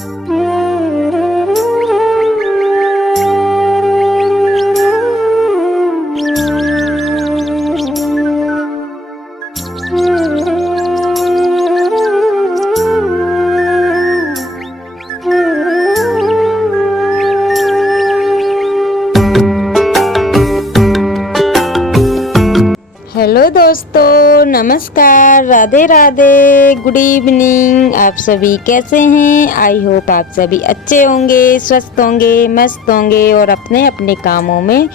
Hello दोस्तों, नमस्कार, Radhe Radhe, good evening. आप सभी कैसे हैं? आई होप आप सभी अच्छे होंगे, स्वस्थ होंगे, मस्त होंगे और अपने अपने कामों में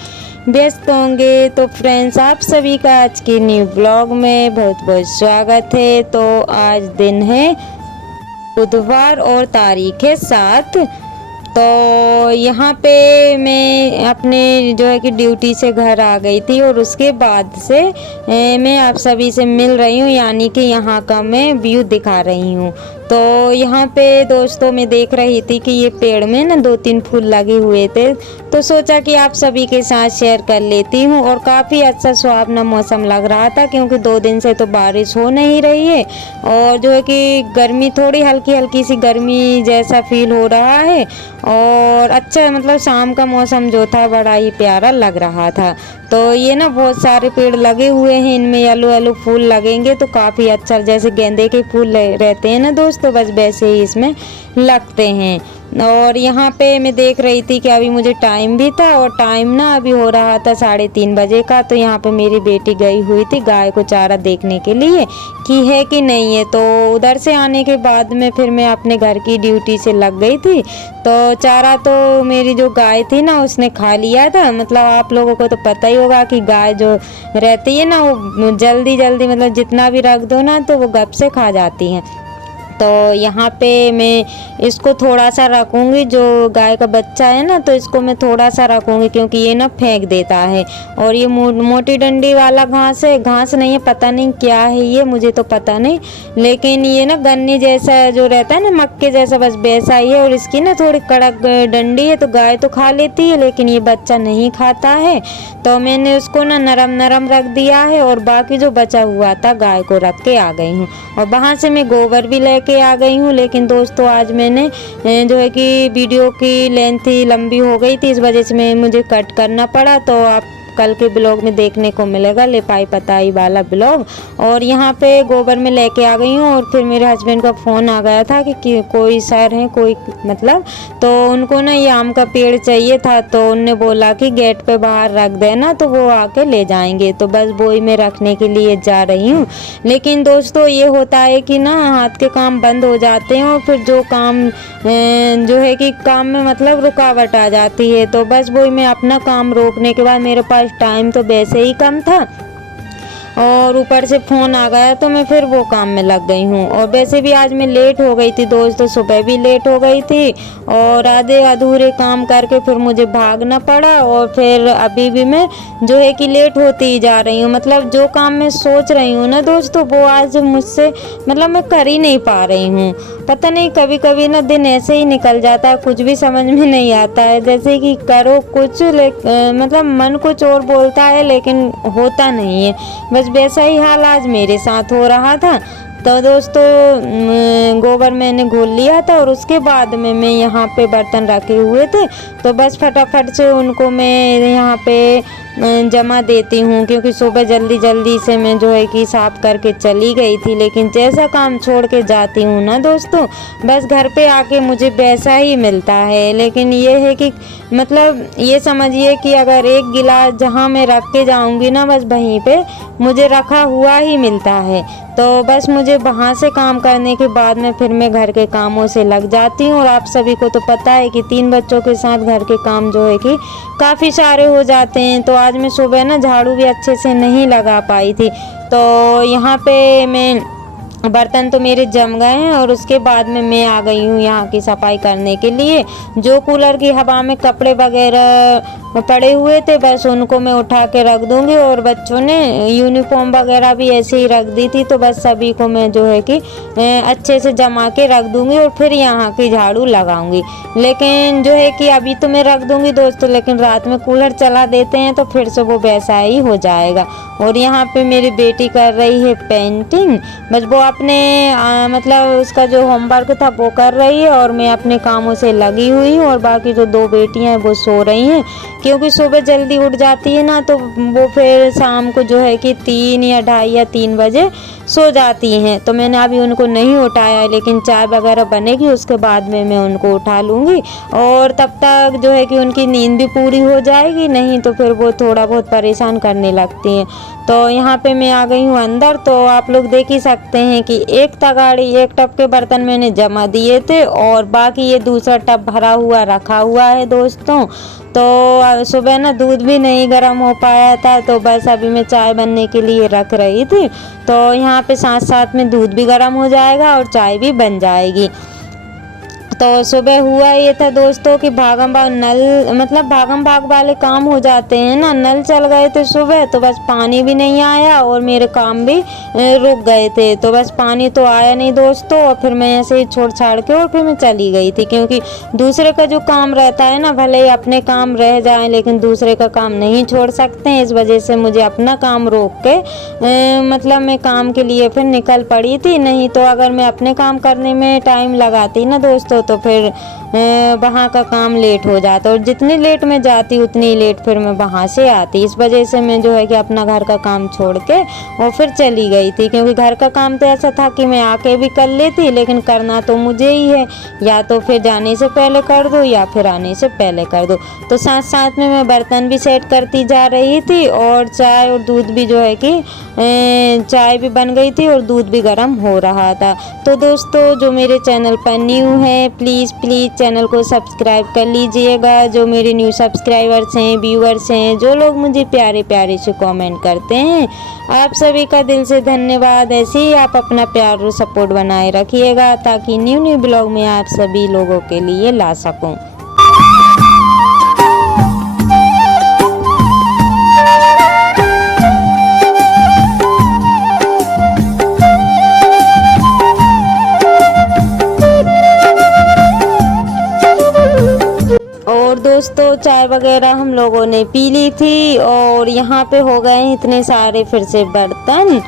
व्यस्त होंगे। तो फ्रेंड्स, आप सभी का आज के न्यू ब्लॉग में बहुत बहुत स्वागत है। तो आज दिन है बुधवार और तारीख है 7। तो यहाँ पे मैं अपने जो है कि ड्यूटी से घर आ गई थी और उसके बाद से मैं आप सभी से मिल रही हूँ, यानी कि यहाँ का मैं व्यू दिखा रही हूँ। तो यहाँ पे दोस्तों मैं देख रही थी कि ये पेड़ में ना 2-3 फूल लगे हुए थे, तो सोचा कि आप सभी के साथ शेयर कर लेती हूँ। और काफ़ी अच्छा सुहावना मौसम लग रहा था, क्योंकि 2 दिन से तो बारिश हो नहीं रही है और जो है कि गर्मी थोड़ी हल्की हल्की सी गर्मी जैसा फील हो रहा है। और अच्छा मतलब शाम का मौसम जो था बड़ा ही प्यारा लग रहा था। तो ये ना बहुत सारे पेड़ लगे हुए हैं, इनमें येलो येलो फूल लगेंगे तो काफ़ी अच्छा, जैसे गेंदे के फूल रहते हैं ना दोस्तों, बस वैसे ही इसमें लगते हैं। और यहाँ पे मैं देख रही थी कि अभी मुझे टाइम भी था और टाइम ना अभी हो रहा था 3:30 बजे का। तो यहाँ पे मेरी बेटी गई हुई थी गाय को चारा देखने के लिए कि है कि नहीं है। तो उधर से आने के बाद में फिर मैं अपने घर की ड्यूटी से लग गई थी। तो चारा तो मेरी जो गाय थी ना उसने खा लिया था। मतलब आप लोगों को तो पता ही होगा कि गाय जो रहती है ना वो जल्दी जल्दी मतलब जितना भी रख दो ना तो वो गप से खा जाती हैं। तो यहाँ पे मैं इसको थोड़ा सा रखूँगी, जो गाय का बच्चा है ना तो इसको मैं थोड़ा सा रखूँगी, क्योंकि ये ना फेंक देता है। और ये मोटी डंडी वाला घास है, घास नहीं है, पता नहीं क्या है ये, मुझे तो पता नहीं, लेकिन ये ना गन्नी जैसा जो रहता है ना मक्के जैसा, बस वैसा ही है। और इसकी ना थोड़ी कड़क डंडी है, तो गाय तो खा लेती है लेकिन ये बच्चा नहीं खाता है। तो मैंने उसको ना नरम नरम रख दिया है और बाकी जो बचा हुआ था गाय को रख के आ गई हूँ। और वहाँ से मैं गोबर भी लेके आ गई हूँ। लेकिन दोस्तों आज मैंने जो है कि वीडियो की लेंथ ही लंबी हो गई थी, इस वजह से मुझे कट करना पड़ा। तो आप कल के ब्लॉग में देखने को मिलेगा लिपाई पताई वाला ब्लॉग। और यहाँ पे गोबर में लेके आ गई हूँ। और फिर मेरे हस्बैंड का फ़ोन आ गया था कि कोई सर हैं कोई मतलब, तो उनको ना ये आम का पेड़ चाहिए था। तो उनने बोला कि गेट पे बाहर रख देना, तो वो आके ले जाएंगे। तो बस वही मैं रखने के लिए जा रही हूँ। लेकिन दोस्तों ये होता है कि ना हाथ के काम बंद हो जाते हैं और फिर जो काम जो है कि काम में मतलब रुकावट आ जाती है। तो बस वही मैं अपना काम रोकने के बाद, मेरे पास टाइम तो वैसे ही कम था और ऊपर से फ़ोन आ गया, तो मैं फिर वो काम में लग गई हूँ। और वैसे भी आज मैं लेट हो गई थी दोस्तों, सुबह भी लेट हो गई थी और आधे अधूरे काम करके फिर मुझे भागना पड़ा। और फिर अभी भी मैं जो है कि लेट होती ही जा रही हूँ। मतलब जो काम मैं सोच रही हूँ ना दोस्तों, वो आज मुझसे मतलब मैं कर ही नहीं पा रही हूँ। पता नहीं कभी कभी ना दिन ऐसे ही निकल जाता है, कुछ भी समझ में नहीं आता है। जैसे कि करो कुछ मतलब मन कुछ और बोलता है लेकिन होता नहीं है। बस वैसा ही हाल आज मेरे साथ हो रहा था। तो दोस्तों गोबर मैंने घोल लिया था और उसके बाद में मैं यहाँ पे बर्तन रखे हुए थे, तो बस फटाफट से उनको मैं यहाँ पे जमा देती हूँ, क्योंकि सुबह जल्दी जल्दी से मैं जो है कि साफ़ करके चली गई थी। लेकिन जैसा काम छोड़ के जाती हूँ ना दोस्तों, बस घर पे आके मुझे वैसा ही मिलता है। लेकिन ये है कि मतलब ये समझिए कि अगर एक गिलास जहाँ मैं रख के जाऊँगी ना, बस वहीं पे मुझे रखा हुआ ही मिलता है। तो बस मुझे वहाँ से काम करने के बाद में फिर मैं घर के कामों से लग जाती हूँ। और आप सभी को तो पता है कि 3 बच्चों के साथ घर के काम जो है कि काफ़ी सारे हो जाते हैं। तो आज मैं सुबह ना झाड़ू भी अच्छे से नहीं लगा पाई थी। तो यहाँ पे मैं बर्तन तो मेरे जम गए हैं और उसके बाद में मैं आ गई हूँ यहाँ की सफाई करने के लिए। जो कूलर की हवा में कपड़े वगैरह पड़े हुए थे, बस उनको मैं उठा के रख दूंगी। और बच्चों ने यूनिफॉर्म वगैरह भी ऐसे ही रख दी थी, तो बस सभी को मैं जो है कि अच्छे से जमा के रख दूंगी और फिर यहाँ की झाड़ू लगाऊंगी। लेकिन जो है कि अभी तो मैं रख दूंगी दोस्तों, लेकिन रात में कूलर चला देते हैं तो फिर से वो वैसा ही हो जाएगा। और यहाँ पे मेरी बेटी कर रही है पेंटिंग, बस वो अपने मतलब उसका जो होमवर्क था वो कर रही है और मैं अपने कामों से लगी हुई हूँ। और बाकी जो 2 बेटियाँ हैं वो सो रही हैं, क्योंकि सुबह जल्दी उठ जाती है ना, तो वो फिर शाम को जो है कि 3 या 2:30 या 3 बजे सो जाती हैं। तो मैंने अभी उनको नहीं उठाया है, लेकिन चाय वगैरह बनेगी उसके बाद में मैं उनको उठा लूँगी और तब तक जो है कि उनकी नींद भी पूरी हो जाएगी। नहीं तो फिर वो थोड़ा बहुत परेशान करने लगती हैं। तो यहाँ पे मैं आ गई हूँ अंदर, तो आप लोग देख ही सकते हैं कि एक तगाड़ी 1 टब के बर्तन मैंने जमा दिए थे और बाकी ये दूसरा टब भरा हुआ रखा हुआ है दोस्तों। तो सुबह ना दूध भी नहीं गर्म हो पाया था, तो बस अभी मैं चाय बनने के लिए रख रही थी। तो यहाँ पे साथ साथ में दूध भी गर्म हो जाएगा और चाय भी बन जाएगी। तो सुबह हुआ ये था दोस्तों कि भागम भाग नल मतलब भागम भाग वाले काम हो जाते हैं ना, नल चल गए थे सुबह, तो बस पानी भी नहीं आया और मेरे काम भी रुक गए थे। तो बस पानी तो आया नहीं दोस्तों, और फिर मैं ऐसे ही छोड़ छाड़ के और फिर मैं चली गई थी, क्योंकि दूसरे का जो काम रहता है ना, भले ही अपने काम रह जाए लेकिन दूसरे का काम नहीं छोड़ सकते हैं। इस वजह से मुझे अपना काम रोक के मतलब मैं काम के लिए फिर निकल पड़ी थी। नहीं तो अगर मैं अपने काम करने में टाइम लगाती ना दोस्तों, तो फिर वहाँ का काम लेट हो जाता, और जितनी लेट मैं जाती उतनी लेट फिर मैं वहाँ से आती। इस वजह से मैं जो है कि अपना घर का काम छोड़ के और फिर चली गई थी, क्योंकि घर का काम तो ऐसा था कि मैं आके भी कर लेती, लेकिन करना तो मुझे ही है, या तो फिर जाने से पहले कर दो या फिर आने से पहले कर दो। तो साथ साथ में मैं बर्तन भी सेट करती जा रही थी और चाय और दूध भी जो है कि चाय भी बन गई थी और दूध भी गर्म हो रहा था। तो दोस्तों जो मेरे चैनल पर न्यू है, प्लीज़ चैनल को सब्सक्राइब कर लीजिएगा। जो मेरे न्यू सब्सक्राइबर्स हैं, व्यूअर्स हैं, जो लोग मुझे प्यारे प्यारे से कमेंट करते हैं, आप सभी का दिल से धन्यवाद। ऐसे ही आप अपना प्यार और सपोर्ट बनाए रखिएगा, ताकि न्यू ब्लॉग में आप सभी लोगों के लिए ला सकूं। दोस्तों चाय वगैरह हम लोगों ने पी ली थी और यहाँ पे हो गए हैं इतने सारे फिर से बर्तन।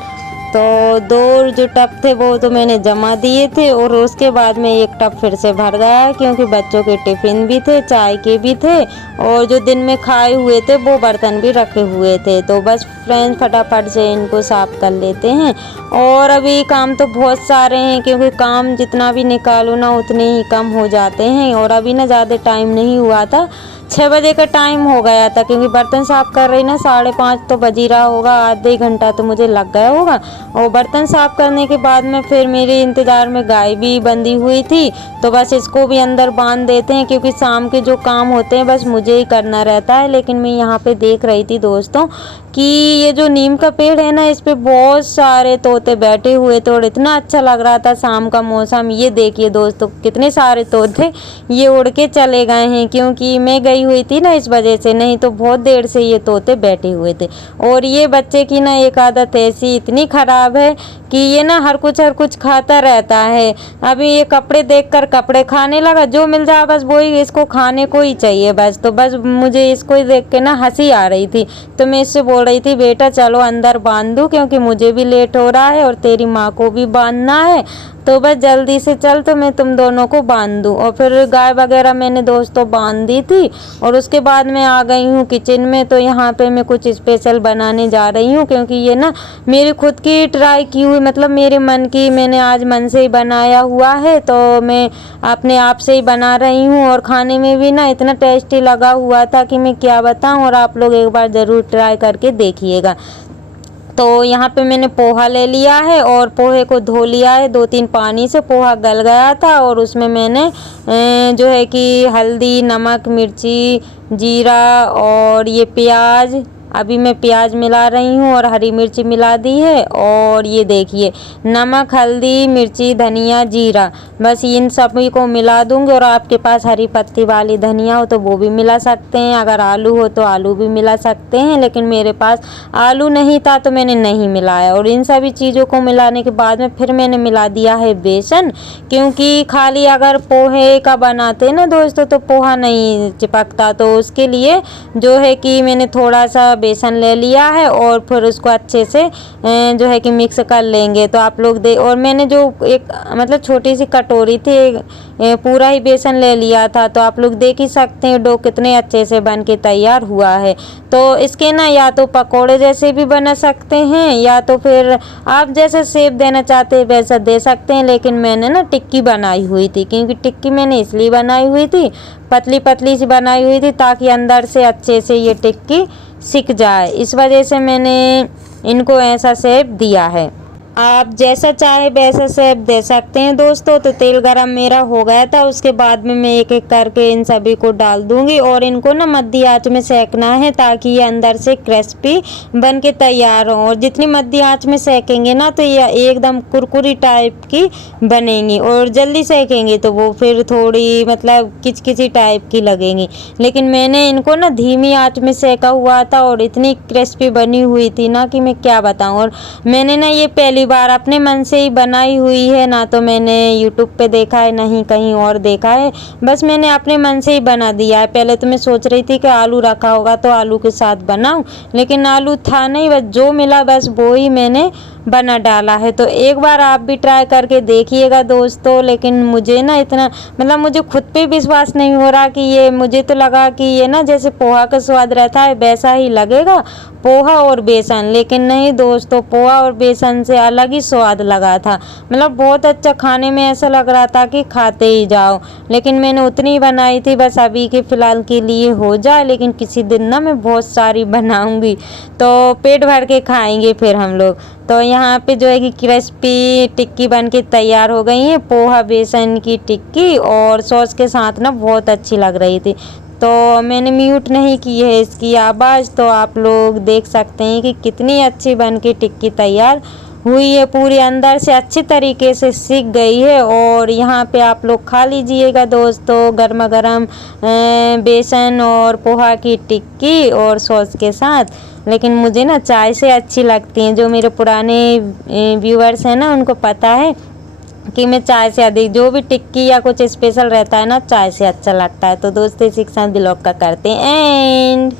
तो 2 जो टब थे वो तो मैंने जमा दिए थे और उसके बाद में 1 टब फिर से भर गया, क्योंकि बच्चों के टिफ़िन भी थे, चाय के भी थे और जो दिन में खाए हुए थे वो बर्तन भी रखे हुए थे। तो बस फ्रेंड्स फटाफट से इनको साफ़ कर लेते हैं। और अभी काम तो बहुत सारे हैं, क्योंकि काम जितना भी निकालो ना उतने ही कम हो जाते हैं। और अभी ना ज़्यादा टाइम नहीं हुआ था, 6 बजे का टाइम हो गया था, क्योंकि बर्तन साफ़ कर रही ना 5:30 तो बज ही रहा होगा, आधे घंटा तो मुझे लग गया होगा। और बर्तन साफ़ करने के बाद में फिर मेरे इंतज़ार में गाय भी बंधी हुई थी, तो बस इसको भी अंदर बांध देते हैं, क्योंकि शाम के जो काम होते हैं बस मुझे ही करना रहता है। लेकिन मैं यहाँ पे देख रही थी दोस्तों कि ये जो नीम का पेड़ है ना, इस पे बहुत सारे तोते बैठे हुए थे और इतना अच्छा लग रहा था शाम का मौसम। ये देखिए दोस्तों कितने सारे तोते ये उड़ के चले गए हैं, क्योंकि मैं गई हुई थी ना इस वजह से, नहीं तो बहुत देर से ये तोते बैठे हुए थे। और ये बच्चे की ना एक आदत ऐसी इतनी ख़राब है कि ये ना हर कुछ खाता रहता है। अभी ये कपड़े देखकर कपड़े खाने लगा, जो मिल जाए बस वही इसको खाने को ही चाहिए बस। तो बस मुझे इसको ही देख के ना हंसी आ रही थी, तो मैं इससे बोल रही थी बेटा चलो अंदर बांध दूँ, क्योंकि मुझे भी लेट हो रहा है और तेरी माँ को भी बांधना है, तो बस जल्दी से चल तो मैं तुम दोनों को बांध दूँ। और फिर गाय वगैरह मैंने दोस्तों बांध दी थी और उसके बाद मैं आ गई हूँ किचन में। तो यहाँ पे मैं कुछ स्पेशल बनाने जा रही हूँ, क्योंकि ये ना मेरी खुद की ट्राई की हुई, मतलब मेरे मन की, मैंने आज मन से ही बनाया हुआ है, तो मैं अपने आप से ही बना रही हूँ। और खाने में भी ना इतना टेस्टी लगा हुआ था कि मैं क्या बताऊँ, और आप लोग एक बार ज़रूर ट्राई करके देखिएगा। तो यहाँ पे मैंने पोहा ले लिया है और पोहे को धो लिया है 2-3 पानी से। पोहा गल गया था और उसमें मैंने जो है कि हल्दी, नमक, मिर्ची, जीरा और ये प्याज, अभी मैं प्याज मिला रही हूँ और हरी मिर्ची मिला दी है। और ये देखिए नमक, हल्दी, मिर्ची, धनिया, जीरा, बस इन सभी को मिला दूँगी। और आपके पास हरी पत्ती वाली धनिया हो तो वो भी मिला सकते हैं, अगर आलू हो तो आलू भी मिला सकते हैं, लेकिन मेरे पास आलू नहीं था तो मैंने नहीं मिलाया। और इन सभी चीज़ों को मिलाने के बाद में फिर मैंने मिला दिया है बेसन, क्योंकि खाली अगर पोहे का बनाते ना दोस्तों तो पोहा नहीं चिपकता, तो उसके लिए जो है कि मैंने थोड़ा सा बेसन ले लिया है और फिर उसको अच्छे से जो है कि मिक्स कर लेंगे। तो आप लोग और मैंने जो एक मतलब छोटी सी कटोरी थी पूरा ही बेसन ले लिया था, तो आप लोग देख ही सकते हैं डो कितने अच्छे से बन के तैयार हुआ है। तो इसके ना या तो पकोड़े जैसे भी बना सकते हैं या तो फिर आप जैसे शेप देना चाहते हैं वैसा दे सकते हैं, लेकिन मैंने ना टिक्की बनाई हुई थी, क्योंकि टिक्की मैंने इसलिए बनाई हुई थी, पतली पतली सी बनाई हुई थी ताकि अंदर से अच्छे से ये टिक्की सिक जाए, इस वजह से मैंने इनको ऐसा शेप दिया है। आप जैसा चाहे वैसा शेप दे सकते हैं दोस्तों। तो तेल गरम मेरा हो गया था, उसके बाद में मैं एक एक करके इन सभी को डाल दूंगी और इनको ना मध्य आंच में सेकना है ताकि ये अंदर से क्रिस्पी बन के तैयार हो। और जितनी मध्य आंच में सेकेंगे ना तो ये एकदम कुरकुरी टाइप की बनेंगी, और जल्दी सेकेंगे तो वो फिर थोड़ी मतलब किचकिची टाइप की लगेंगी। लेकिन मैंने इनको ना धीमी आँच में सेका हुआ था और इतनी क्रिस्पी बनी हुई थी ना कि मैं क्या बताऊँ। और मैंने ना ये पहली बार अपने मन से ही बनाई हुई है, ना तो मैंने यूट्यूब पे देखा है नहीं कहीं और देखा है, बस मैंने अपने मन से ही बना दिया है। पहले तो मैं सोच रही थी कि आलू रखा होगा तो आलू के साथ बनाऊं, लेकिन आलू था नहीं, बस जो मिला बस वो ही मैंने बना डाला है। तो एक बार आप भी ट्राई करके देखिएगा दोस्तों। लेकिन मुझे ना इतना मतलब मुझे खुद पे विश्वास नहीं हो रहा कि ये, मुझे तो लगा कि ये ना जैसे पोहा का स्वाद रहता है वैसा ही लगेगा, पोहा और बेसन, लेकिन नहीं दोस्तों, पोहा और बेसन से अलग ही स्वाद लगा था। मतलब बहुत अच्छा, खाने में ऐसा लग रहा था कि खाते ही जाओ। लेकिन मैंने उतनी ही बनाई थी, बस अभी के फ़िलहाल के लिए हो जाए, लेकिन किसी दिन ना मैं बहुत सारी बनाऊंगी तो पेट भर के खाएंगे फिर हम लोग। तो यहाँ पे जो है कि क्रिस्पी टिक्की बन के तैयार हो गई है, पोहा बेसन की टिक्की, और सॉस के साथ ना बहुत अच्छी लग रही थी। तो मैंने म्यूट नहीं की है इसकी आवाज़, तो आप लोग देख सकते हैं कि कितनी अच्छी बन के टिक्की तैयार हुई है, पूरी अंदर से अच्छी तरीके से सिक गई है। और यहाँ पे आप लोग खा लीजिएगा दोस्तों गर्मा गर्म बेसन और पोहा की टिक्की और सॉस के साथ। लेकिन मुझे ना चाय से अच्छी लगती हैं, जो मेरे पुराने व्यूअर्स हैं ना उनको पता है कि मैं चाय से अधिक जो भी टिक्की या कुछ स्पेशल रहता है ना चाय से अच्छा लगता है। तो दोस्तों इसी के साथ ब्लॉग का करते हैं एंड।